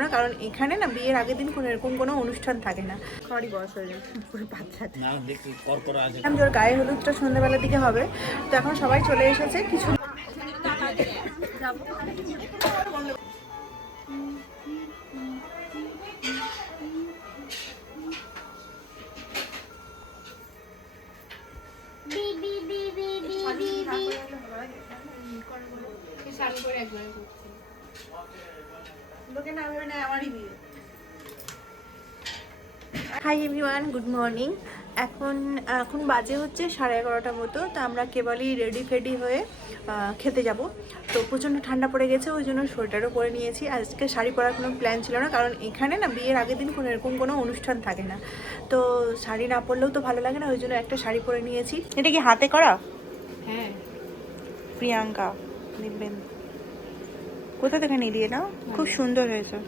না কারণ এখানে না বিয়ের আগের দিন কোনো এরকম কোনো অনুষ্ঠান থাকে না। সরি বয়স হয়ে যাচ্ছে পুরো বাচ্চা। না দেখি কর আছে আমি ওর গায়ে হলুদটা সন্ধ্যাবেলার দিকে হবে। তো এখন সবাই চলে এসেছে কিছু হাই এভরিওয়ান গুড মর্নিং এখন এখন বাজে হচ্ছে সাড়ে এগারোটা মতো তো আমরা কেবলই রেডি ফেডি হয়ে খেতে যাব। তো প্রচণ্ড ঠান্ডা পড়ে গেছে ওই জন্য সোয়েটারও পরে নিয়েছি। আজকে শাড়ি পরার কোনো প্ল্যান ছিল না কারণ এখানে না বিয়ের আগের দিন কোনো এরকম কোনো অনুষ্ঠান থাকে না। তো শাড়ি না পরলেও তো ভালো লাগে না ওই জন্য একটা শাড়ি পরে নিয়েছি। এটা কি হাতে করা? হ্যাঁ। প্রিয়াঙ্কা দেখবেন কোথা থেকে নিয়ে নাও? খুব সুন্দর হয়েছে।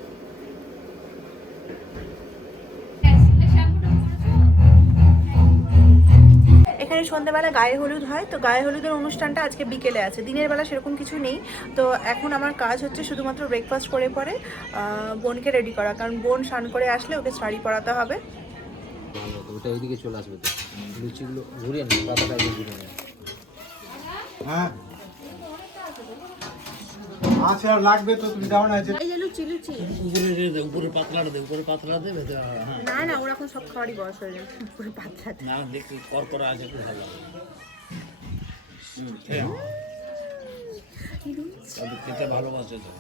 এখানে সন্ধ্যাবেলা গায়ে হলুদ হয় তো গায়ে হলুদের অনুষ্ঠানটা আজকে বিকেলে আছে। দিনের বেলা সেরকম কিছু নেই। তো এখন আমার কাজ হচ্ছে শুধুমাত্র ব্রেকফাস্ট করে পরে বোনকে রেডি করা। কারণ বোন স্নান করে আসলে ওকে শাড়ি পরাতে হবে। ওটা চলে আসবে তো। লুচিগুলো ঘুরিয়ে না পাতাটা ঘুরিয়ে হ্যাঁ। আছে আর লাগবে তো তুমি দাও না যে। এই যে লুচি লুচি। উপরে দে উপরে পাতলাটা দে উপরে পাতলা দে ভেতরে হ্যাঁ। না না ওরা এখন সব খাওয়ারই বয়স হয়ে যাচ্ছে পুরো বাচ্চা না দেখি কর করা আছে খুব ভালো হুম নাও। তবে খেতে ভালোবাসে তো।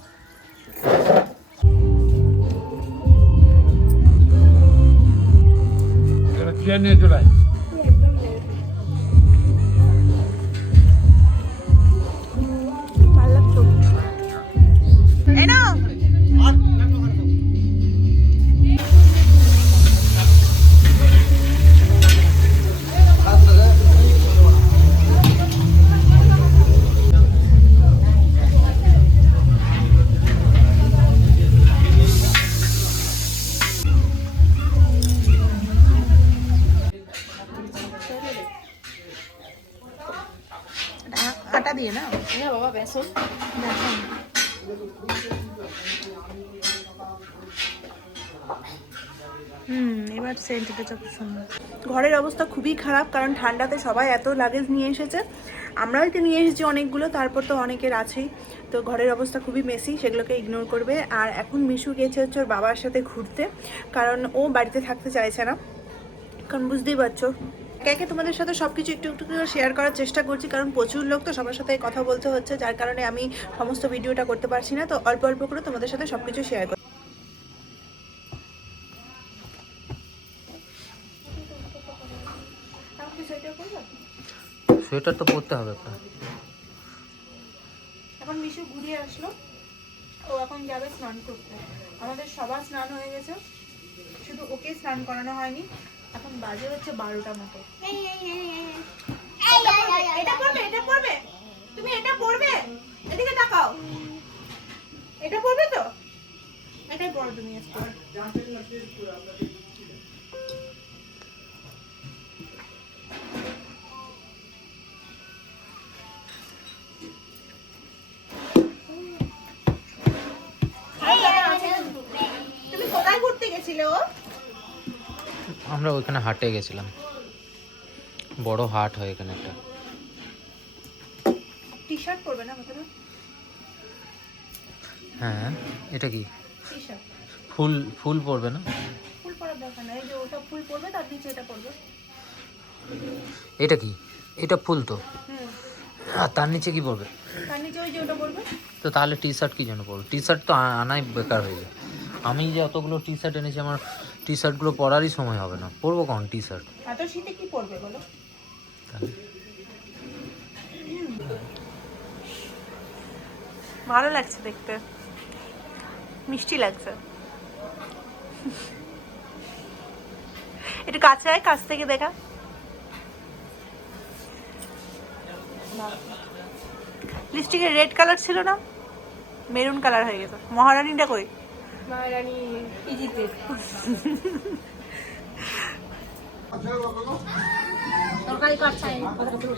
নিয়ে চলে দিয়ে না না বাবা বেসন। হুম এবার সেন্টটা সুন্দর। ঘরের অবস্থা খুবই খারাপ কারণ ঠান্ডাতে সবাই এত লাগেজ নিয়ে এসেছে। আমরাও তো নিয়ে এসেছি অনেকগুলো তারপর তো অনেকের আছেই। তো ঘরের অবস্থা খুবই মেসি সেগুলোকে ইগনোর করবে। আর এখন মিশু গেছে হচ্ছে ওর বাবার সাথে ঘুরতে কারণ ও বাড়িতে থাকতে চাইছে না। কারণ বুঝতেই পারছ একে তোমাদের সাথে সব কিছু একটু একটু করে শেয়ার করার চেষ্টা করছি কারণ প্রচুর লোক তো সবার সাথে কথা বলতে হচ্ছে যার কারণে আমি সমস্ত ভিডিওটা করতে পারছি না। তো অল্প অল্প করে তোমাদের সাথে সব কিছু শেয়ার করি সোয়েটার তো পরতে হবে এখন মিশু ঘুরিয়ে আসলো। ও এখন যাবে স্নান করতে। আমাদের সবার স্নান হয়ে গেছে। শুধু ওকে স্নান করানো হয়নি। এখন বাজে হচ্ছে বারোটা মতো। এটা পড়বে এটা পড়বে তুমি এটা পড়বে? এদিকে তাকাও। এটা পড়বে তো? এটাই পড়ো তুমি আজকে। আমরা ওইখানে হাটে গেছিলাম। বড় হাট হয় এখানে একটা। টি শার্ট পরবে না ভেতরে হ্যাঁ এটা কি? টি শার্ট ফুল ফুল পড়বে না? ফুল পরার দরকার নেই যে ওটা ফুল পরবে তার নিচে এটা পরবে। এটা কি? এটা ফুল তো? আর তার নিচে কি পড়বে তার নিচে ওই যে ওটা পরবে। তো তাহলে টি শার্ট কি জন্য পরবো? টি শার্ট তো আনাই বেকার হয়ে যায়। আমি যে অতগুলো টি শার্ট এনেছি আমার টি শার্টগুলো পরারই সময় হবে না। পরবো কখন টি শার্ট এত শীতে কি পরবে বলো? ভালো লাগছে দেখতে। মিষ্টি লাগছে। একটু কাছে আয় কাছ থেকে দেখা। লিপস্টিকের রেড কালার ছিল না? মেরুন কালার হয়ে গেছে। মহারানীটা কই? মহারানী ইজিতে তরকারি কাটছে এদিকে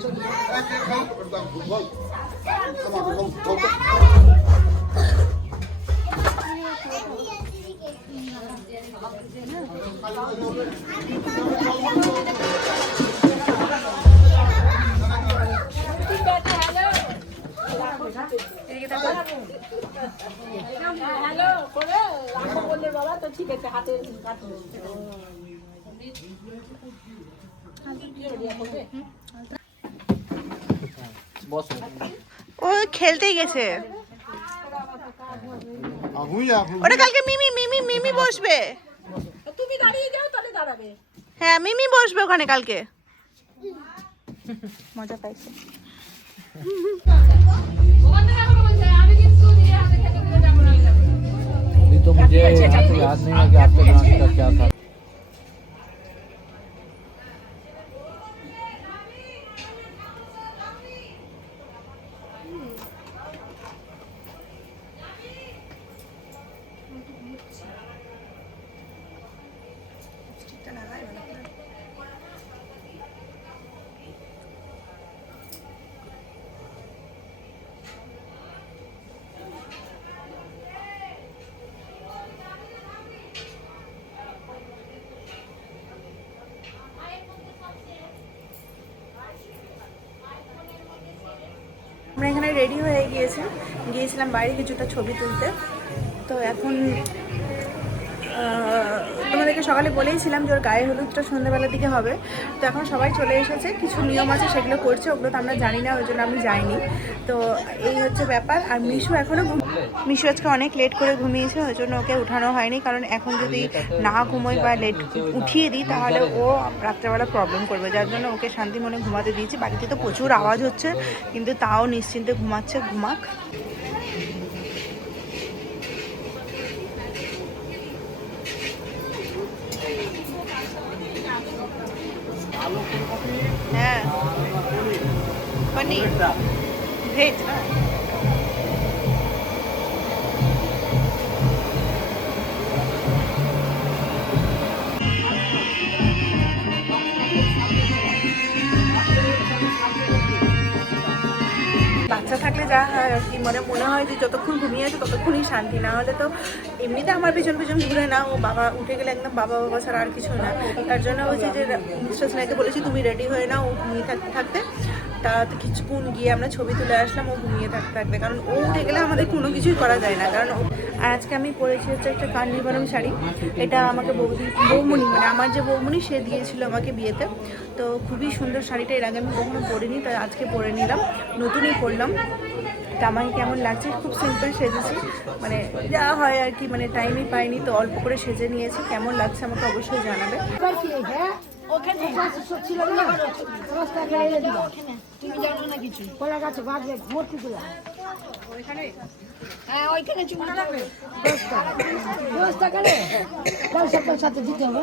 ঠিক আছে হাতে ও খেলতেই গেছে। ওটা কালকে মিমি মিমি মিমি বসবে। তুমি দাঁড়িয়ে যাও তাহলে দাঁড়াবে। হ্যাঁ মিমি বসবে ওখানে কালকে। মজা পাইছে। तो मुझे याद नहीं है कि आपके ब्रांच का क्या था। আমরা এখানে রেডি হয়ে গিয়েছি। গিয়েছিলাম বাইরে কিছুটা ছবি তুলতে। তো এখন তোমাদেরকে সকালে বলেইছিলাম যে ওর গায়ে হলুদটা সন্ধ্যেবেলার দিকে হবে। তো এখন সবাই চলে এসেছে, কিছু নিয়ম আছে সেগুলো করছে, ওগুলো তো আমরা জানি না, ওই জন্য আমি যাইনি। তো এই হচ্ছে ব্যাপার। আর মিশু এখনও মিশু আজকে অনেক লেট করে ঘুমিয়েছে, ওই জন্য ওকে উঠানো হয়নি, কারণ এখন যদি না ঘুমোই বা লেট উঠিয়ে দিই, তাহলে ও রাত্রেবেলা প্রবলেম করবে। যার জন্য ওকে শান্তি মনে ঘুমাতে দিয়েছি। বাড়িতে তো প্রচুর আওয়াজ হচ্ছে, কিন্তু তাও নিশ্চিন্তে ঘুমাচ্ছে, ঘুমাক। হ্যাঁ। পনির। ভেজ। বাচ্চা থাকলে যা হয় আর কি মানে মনে হয় যে যতক্ষণ ঘুমিয়ে আছে ততক্ষণই শান্তি। না হলে তো এমনিতে আমার পেছন পেছন ঘুরে না, ও বাবা উঠে গেলে একদম বাবা বাবা ছাড়া আর কিছু না। তার জন্য বলছি যে মিস্টার স্নেহাকে বলেছি, তুমি রেডি হয়ে নাও, ও ঘুমিয়ে থাকতে থাকতে তা কিছুক্ষণ গিয়ে আমরা ছবি তুলে আসলাম, ও ঘুমিয়ে থাকতে থাকবে। কারণ ও উঠে গেলে আমাদের কোনো কিছুই করা যায় না। কারণ আর আজকে আমি পরেছি হচ্ছে একটা কান্ডিবরম শাড়ি। এটা আমাকে বৌদি বৌমণি মানে আমার যে বৌমণি সে দিয়েছিল আমাকে বিয়েতে। তো খুবই সুন্দর শাড়িটা এর আগে আমি কখনো পরিনি তাই আজকে পরে নিলাম। নতুনই পরলাম। তা আমাকে কেমন লাগছে? খুব সিম্পল সেজেছি। মানে যা হয় আর কি মানে টাইমই পাইনি তো অল্প করে সেজে নিয়েছি। কেমন লাগছে আমাকে অবশ্যই জানাবে। হ্যাঁ ওইখানে দশটা। দশটা সপ্তাহের সাথে দিতে হবে।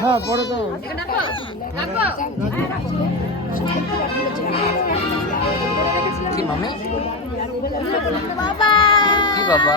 হ্যাঁ পরে তো। কি মামি? কি বাবা?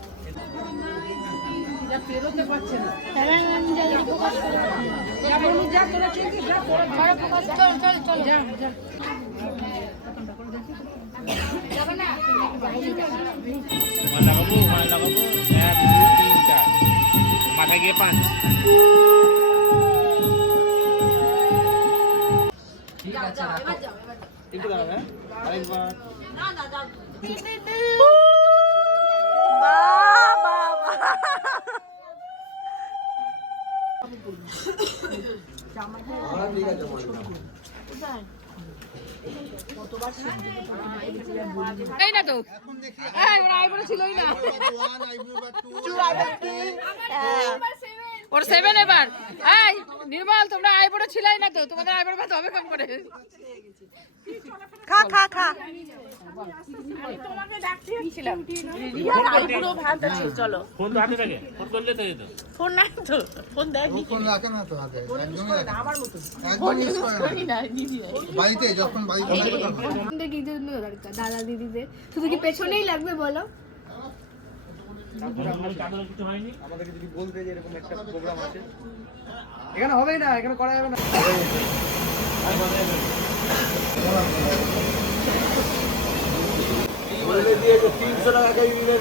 লাগাবো এক দুই তিন চার। মাথায় গিয়ে পাঁচ ঠিক আছে রাখো। দাঁড়াবে আরেকবার। এই না তো হ্যাঁ ওর আইবুড়ো ছিলই না। ওর সেভেন এবার। এই নির্মল তোমরা আইবুড়ো ছিলাই না তো? তোমাদের আইবুড়ো ভাত হবে কম করে। খা খা দাদা দিদিদের। শুধু কি পেছনেই লাগবে বলো? আমাদেরকে যদি বলতে যে এরকম একটা প্রোগ্রাম আছে। এখানে হবেই না এখানে করা যাবে না। বলে দিয়ে তিনশো টাকা দিলে